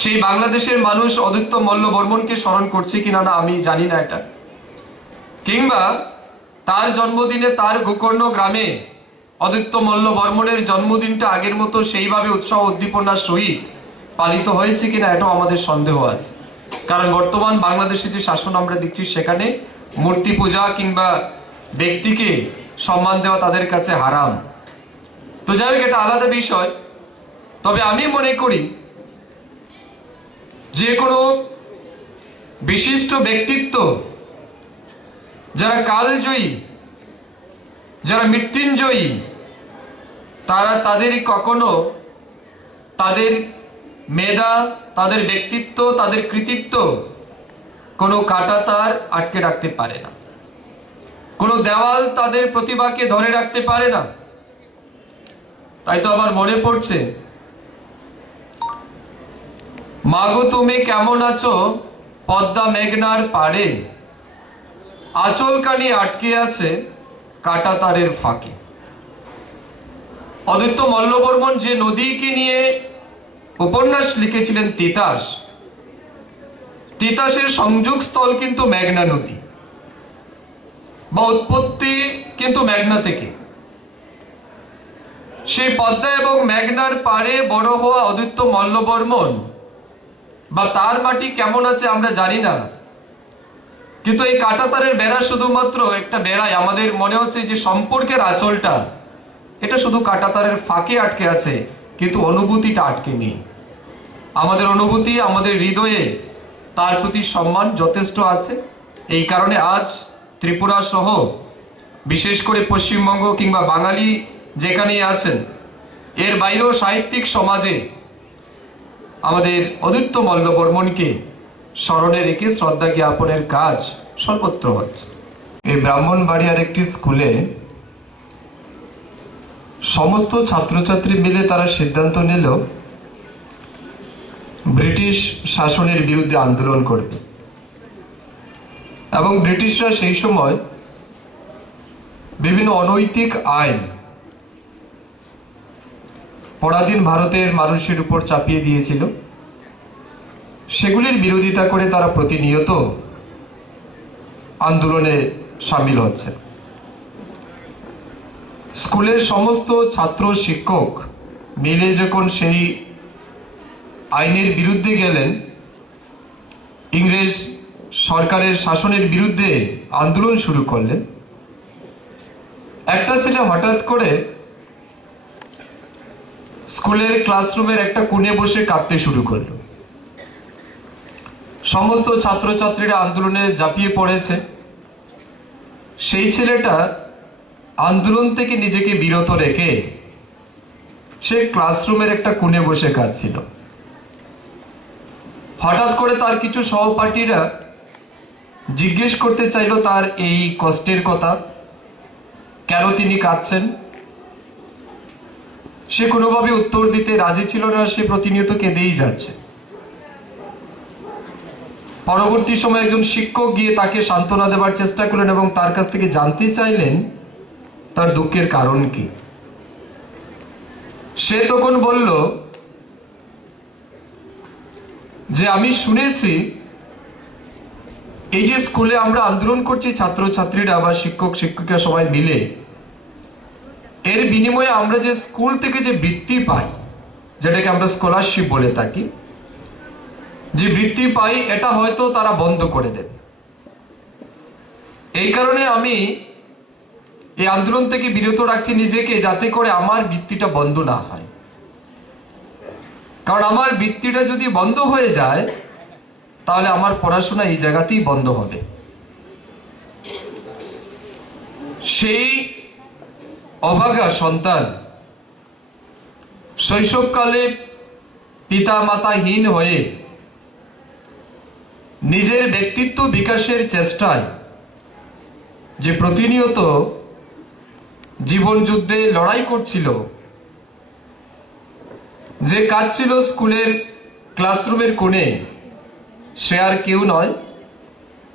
সেই বাংলাদেশের মানুষ অদ্বৈত মল্ল বর্মনকে স্মরণ করছে কিনা না আমি জানি না এটা, কিংবা তার জন্মদিনে তার গোকর্ণ গ্রামে অদ্বৈত মল্ল বর্মনের জন্মদিনটা আগের মতো সেইভাবে উৎসাহ উদ্দীপনার সহিত পালিত হয়েছে কিনা এটাও আমাদের সন্দেহ আছে। কারণ বর্তমান বাংলাদেশে যে শাসন আমরা দেখছি সেখানে মূর্তি পূজা কিংবা ব্যক্তিকে সম্মান দেওয়া তাদের কাছে হারাম। তো যাই হোক, এটা আলাদা বিষয়। তবে আমি মনে করি যে কোনো বিশিষ্ট ব্যক্তিত্ব যারা কালজয়ী, যারা মৃত্যুঞ্জয়ী, তাদের কখনো তাদের মেধা, তাদের ব্যক্তিত্ব, তাদের কৃতিত্ব কোনো কাঁটাতার আটকে রাখতে পারে না, কোনো দেওয়াল তাদের প্রতিভাকে ধরে রাখতে পারে না। তাই তো আমার মনে পড়ছে, মাগো তুমি কেমন আছো পদ্মা মেঘনার পাড়ে, আঁচল কানি আটকে আছে কাঁটাতারের ফাঁকে। অদ্বৈত মল্ল বর্মন যে নদীকে নিয়ে উপন্যাস লিখেছিলেন তিতাস, তিতাসের সংযোগ স্থল কিন্তু মেঘনা নদী, বা উৎপত্তি কিন্তু মেঘনা থেকে। সেই পদ্মা এবং মেঘনার পাড়ে বড় হওয়া অদ্বৈত মল্ল বর্মন বা তার মাটি কেমন আছে আমরা জানি না, কিন্তু এই কাঁটাতারের বেড়া শুধুমাত্র একটা বেড়ায়। আমাদের মনে হচ্ছে যে সম্পর্কের আঁচলটা এটা শুধু কাঁটাতারের ফাঁকে আটকে আছে, কিন্তু অনুভূতিটা আটকে নেই। আমাদের অনুভূতি, আমাদের হৃদয়ে তার প্রতি সম্মান যথেষ্ট আছে। এই কারণে আজ ত্রিপুরা সহ বিশেষ করে পশ্চিমবঙ্গ কিংবা বাঙালি যেখানেই আছেন, এর বাইরেও সাহিত্যিক সমাজে আমাদের অদ্বৈত মল্ল বর্মনকে স্মরণে রেখে শ্রদ্ধা জ্ঞাপনের কাজ সর্বত্র হচ্ছে। এই ব্রাহ্মণবাড়িয়ার একটি স্কুলে সমস্ত ছাত্রছাত্রী মিলে তারা সিদ্ধান্ত নিল ব্রিটিশ শাসনের বিরুদ্ধে আন্দোলন করবে। এবং ব্রিটিশরা সেই সময় বিভিন্ন অনৈতিক আইন পরাধীন ভারতের মানুষের উপর চাপিয়ে দিয়েছিল, সেগুলির বিরোধিতা করে তারা প্রতিনিয়ত আন্দোলনে সামিল হচ্ছে। স্কুলের সমস্ত ছাত্র শিক্ষক মিলে যখন সেই আইনের বিরুদ্ধে গেলেন, ইংরেজ সরকারের শাসনের বিরুদ্ধে আন্দোলন শুরু করলেন, একটা ছেলে হঠাৎ করে স্কুলের ক্লাসরুমের একটা কোণে বসে কাঁদতে শুরু করলো। সমস্ত ছাত্রছাত্রীরা আন্দোলনে ঝাঁপিয়ে পড়েছে। সেই ছেলেটা আন্দোলন থেকে নিজেকে বিরত রেখে সে ক্লাসরুমের একটা কোণে বসে কাঁদছিল। হঠাৎ করে তার কিছু সহপাঠীরা জিজ্ঞেস করতে চাইল তার এই কষ্টের কথা, কেন তিনি কাঁদছেন। সে কোনোভাবে উত্তর দিতে রাজি ছিল না, সে প্রতিনিয়ত কেঁদেই যাচ্ছে। পরবর্তী সময় একজন শিক্ষক গিয়ে তাকে সান্ত্বনা দেওয়ার চেষ্টা করলেন এবং তার কাছ থেকে জানতে চাইলেন তার দুঃখের কারণ কি। সে তখন বলল যে আমি শুনেছি এই যে স্কুলে আমরা আন্দোলন করছি ছাত্রছাত্রীরা বা শিক্ষক শিক্ষিকা সবাই মিলে, এর বিনিময়ে আমরা যে স্কুল থেকে যে বৃত্তি পাই, যেটাকে আমরা স্কলারশিপ বলে থাকি, যে বৃত্তি পাই এটা হয়তো তারা বন্ধ করে দেবে। এই কারণে আমি এই আন্দোলন থেকে বিরত রাখছি নিজেকে, যাতে করে আমার বৃত্তিটা বন্ধ না হয়। কারণ আমার বৃত্তিটা যদি বন্ধ হয়ে যায় তাহলে আমার পড়াশোনা এই জায়গাতেই বন্ধ হবে। সেই অভাগা সন্তান শৈশবকালে পিতা মাতাহীন হয়ে নিজের ব্যক্তিত্ব বিকাশের চেষ্টায় যে প্রতিনিয়ত জীবন যুদ্ধে লড়াই করছিল, যে কাজ ছিল স্কুলের ক্লাসরুমের কোণে, সে আর কেউ নয়,